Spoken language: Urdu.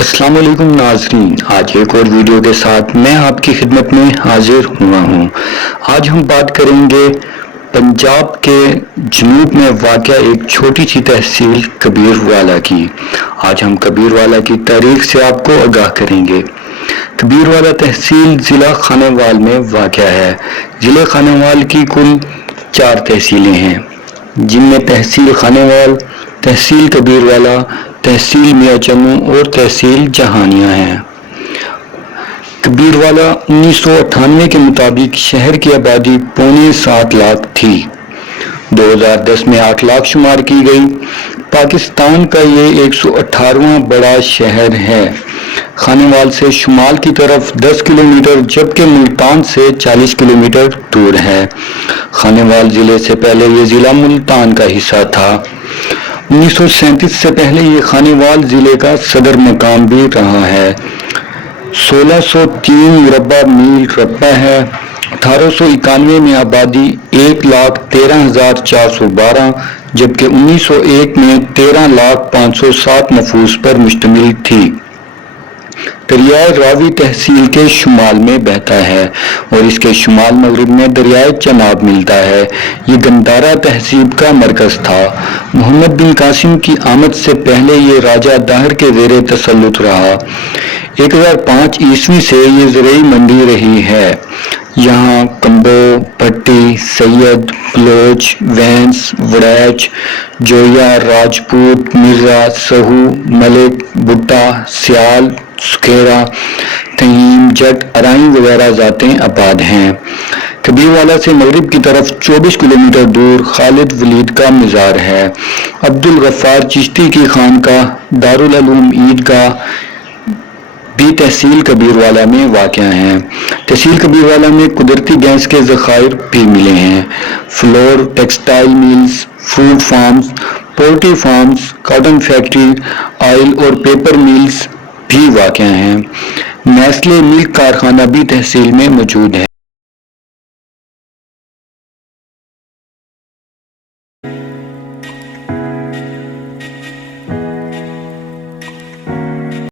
السلام علیکم ناظرین، آج ایک اور ویڈیو کے ساتھ میں آپ کی خدمت میں حاضر ہوا ہوں۔ آج ہم بات کریں گے پنجاب کے جنوب میں واقع ایک چھوٹی سی تحصیل کبیر والا کی۔ آج ہم کبیر والا کی تاریخ سے آپ کو آگاہ کریں گے۔ کبیر والا تحصیل ضلع خانیوال میں واقع ہے۔ ضلع خانیوال کی کل 4 تحصیلیں ہیں، جن میں تحصیل خانیوال، تحصیل کبیر والا، تحصیل میاں چنوں اور تحصیل جہانیاں ہیں۔ کبیر والا 1998 کے مطابق شہر کی آبادی 6.25 لاکھ تھی۔ 2010 میں 8 لاکھ شمار کی گئی۔ پاکستان کا یہ 118واں بڑا شہر ہے۔ خانیوال سے شمال کی طرف 10 کلومیٹر جبکہ ملتان سے 40 کلومیٹر دور ہے۔ خانیوال ضلع سے پہلے یہ ضلع ملتان کا حصہ تھا۔ 1937 سے پہلے یہ خانیوال ضلع کا صدر مقام بھی رہا ہے۔ 1603 مربع میل رقبہ ہے۔ 1891 میں آبادی 1,13,412 جبکہ 1901 میں 13,05,07 نفوس پر مشتمل تھی۔ دریائے راوی تحصیل کے شمال میں بہتا ہے اور اس کے شمال مغرب میں دریائے چناب ملتا ہے۔ یہ گندھارا تہذیب کا مرکز تھا۔ محمد بن قاسم کی آمد سے پہلے یہ راجہ داہر کے زیر تسلط رہا۔ 1005 عیسوی سے یہ زرعی منڈی رہی ہے۔ یہاں کمبو، بھٹی، سید، بلوچ، وینس، وڑیچ، جویا، راجپوت، مرزا، سہو، ملک، بھٹا، سیال، سکھیرا، تھیم، جٹ، ارائیں وغیرہ ذاتیں آباد ہیں۔ کبیر والا سے مغرب کی طرف 24 کلومیٹر دور خالد ولید کا مزار ہے۔ عبدالغفار چشتی کی خانقاہ، دارالعلوم عیدگاہ بھی تحصیل کبیر والا میں واقع ہیں۔ تحصیل کبیر والا میں قدرتی گیس کے ذخائر بھی ملے ہیں۔ Flour, textile mills, fruit farms, poultry farms, cotton factory, oil اور پیپر میلز بھی واقع ہیں۔ نیسلے ملک کارخانہ بھی تحصیل میں موجود ہے۔